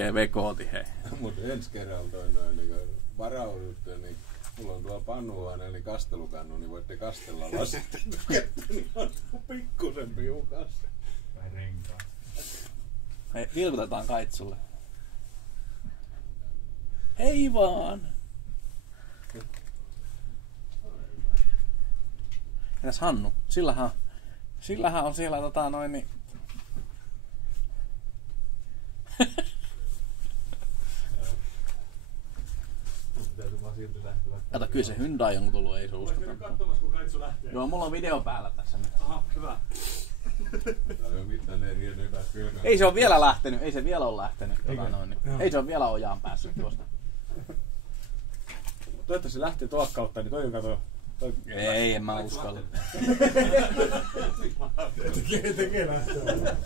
oikee vekooti, hei. Mut ensi kerralla toi noin niin varaudutte, niin mulla on tuolla pannuhuoneella niin kastelukannu, niin voitte kastella lasit. Niin on pikkusen piukas. Tai renkaa. Hei, vilkutetaan Kaitsulle. Hei vaan! Entäs Hannu? Sillähän on siellä niin... Täytyy vaan silti lähteä. Kato, kyllä se Hyundai on tullut, ei se uskota. Oletko katsomassa, kun Kaitsu lähtee? Joo, mulla on video päällä tässä nyt. Aha, hyvä. Ei se ole vielä lähtenyt, ei se vielä ole lähtenyt. Ei se ole vielä ojaan päässyt tuosta. Toivottavasti se lähtee tuolla kautta, niin toi on kato. Ei, en mä uskalla. Tekee lähtee.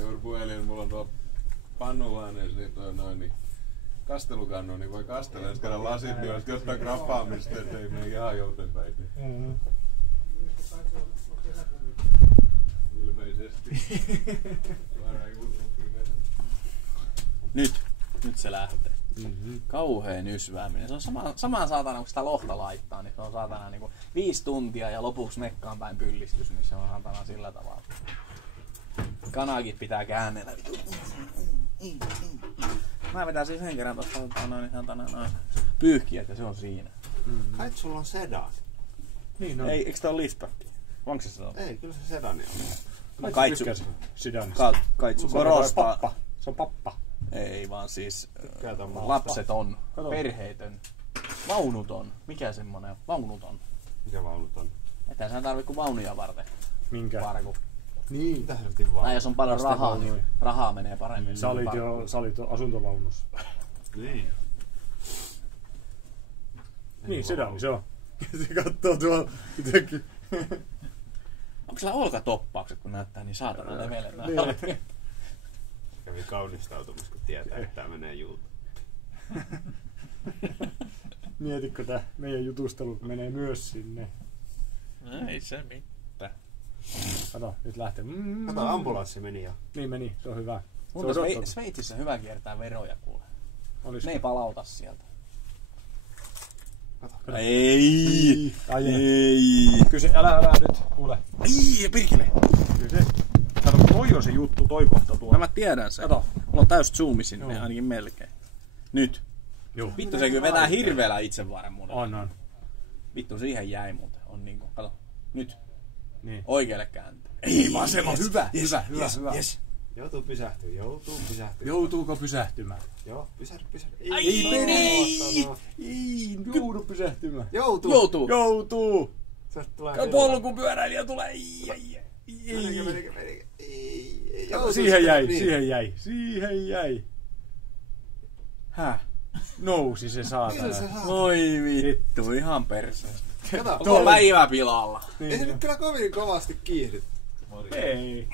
Juuri puhelin, mulla on tuolla pannuhuoneessa niin toi noin niin kastelukannu, niin voi kastella, jos käydä lasit, niin olisi jostain krappaamista, ettei mene ihan joutenpäin. Ilmeisesti. Nyt se lähtee. Kauheen ysvääminen. Se on sama saatana, kun sitä lohta laittaa, niin se on saatana niinku 5 tuntia ja lopuksi mekkaan päin pyllistys, niin se on saatana sillä tavalla. Kanakit pitää käännellä. Mä vetän siis yhden kerran tuosta pyyhkiä, että se on siinä. Kai sulla on sedan. Niin on. Ei, eikö tää ole lista? Onko se on? Ei, kyllä se sedani on. Kaitsu korostaa. Se on pappa. Ei vaan siis Lapseton. lapseton, perheetön, vaunuton. Mikä semmonen on? Vaunuton. Mikä vaunut on? Ethän sä tarvii kuin vaunuja varten. Minkä? Parku. Niin. Mitä helvetin vaan? Tai jos on paljon rahaa, niin rahaa menee paremmin. Sä olit jo asuntovaunussa. Niin. Niin, sedani se on. Se kattoo tuolla jotenkin. Onko sillä olkatoppaukset, kun näyttää niin saatana leveellä? Niin. Kävi kaunistautumassa, kun tietää, että tää menee juuta. Mietitkö tää meidän jutustelut menee myös sinne? Ei se mitään. Kato, nyt lähtee. Kato, ambulanssi meni jo. Niin meni, se on hyvä. Mutta Sveitsissä hyvä kiertää veroja kuule. Olisiko? Ne ei palauta sieltä. Kato. Ei! Ei! Kyllä se, älä nyt, kuule. Ei, pirkele! Kyllä se. Kato, toi on se juttu, toi kohta tuo. No mä tiedän sen. Kato. Mulla on täys zoomi sinne, Joo. ainakin melkein. Nyt. Joo. Vittu se kyllä vetää hirveellä itsevarmuudella. On. Vittu siihen jäi muuten. On niinku, kato. Nyt. Niin. Oikealle kääntää. Ei vasemmalle. Hyvä. Yes. Joutuu pysähtyä. Joutuuko pysähtymään? Joo, pysähdy. Ei, Ei, joudu pysähtymään. Joutuu. Sieltä tulee Polkupyöräilijä tulee. Ei. Menikö. Ei. Siihen jäi. Häh? Nousi se saatana. Oi vittu, ihan perseestä. Kato, Tuo päivä pilalla. ei se nyt kyllä kovin kovasti kiihdy. Ei.